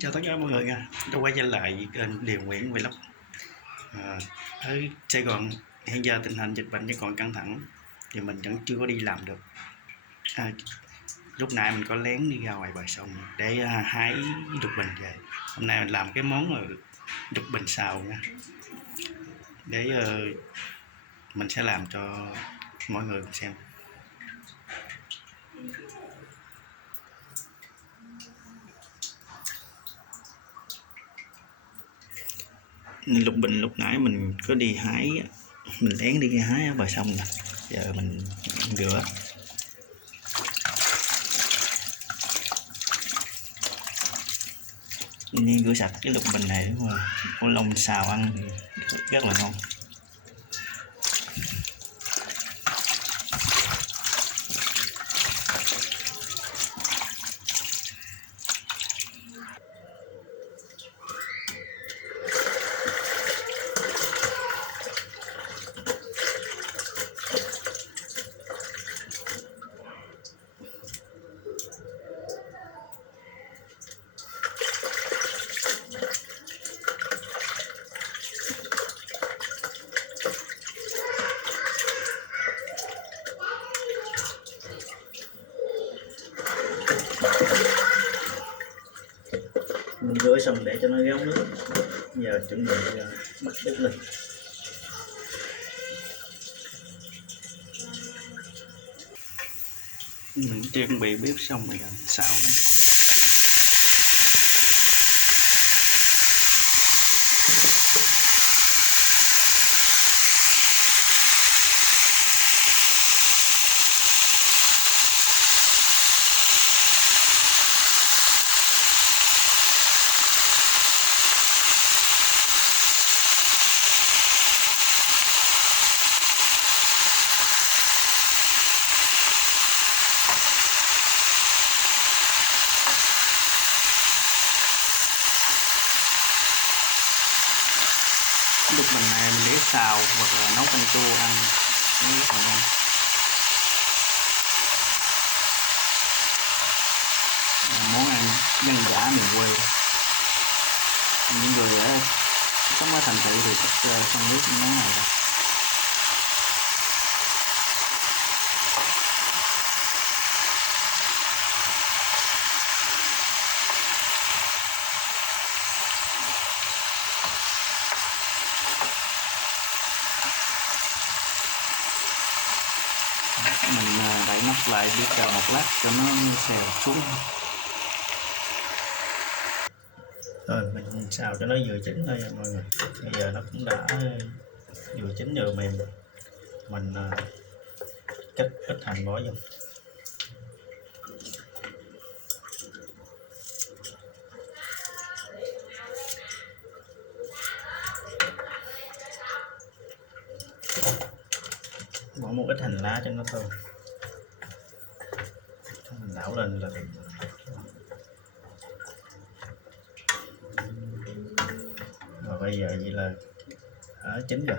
Chào tất cả mọi người nha, tôi quay trở lại với kênh Điều Nguyễn Vlog. Ở Sài Gòn hiện giờ tình hình dịch bệnh vẫn còn căng thẳng thì mình vẫn chưa có đi làm được. Lúc nãy mình có lén đi ra ngoài bờ sông để hái lục bình về. Hôm nay mình làm cái món là lục bình xào nha, để mình sẽ làm cho mọi người xem. Lục bình lúc nãy mình có đi hái, mình lén đi hái ở bờ sông nè. Giờ mình rửa rửa sạch cái lục bình này, đúng rồi, có lòng xào ăn thì rất là ngon. Mình rửa xong để cho nó ráo nước. Giờ chuẩn bị bắt bếp lên. Mình chuẩn bị bếp xong rồi xào nó. Lúc mình này mình để xào hoặc là nấu canh chua ăn nó rất là ngon. Món ăn dân dã miền quê. Những người ở sống ở thành thị thì chắc không biết món này đâu. Mình đậy nắp lại để chờ một lát cho nó xèo xuống. Rồi mình xào cho nó vừa chín thôi mọi người. Bây giờ nó cũng đã vừa chín vừa mềm. Mình cắt ít hành bỏ vô. Bỏ một ít hành lá cho nó thơm. Mình đảo lên là được. Và bây giờ vậy là đã chín rồi.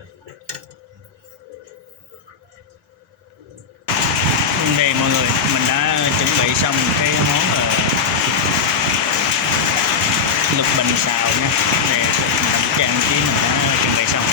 Đây mọi người, mình đã chuẩn bị xong cái món lục bình xào nha. Đây mình đập trang tí mình đã chuẩn bị xong.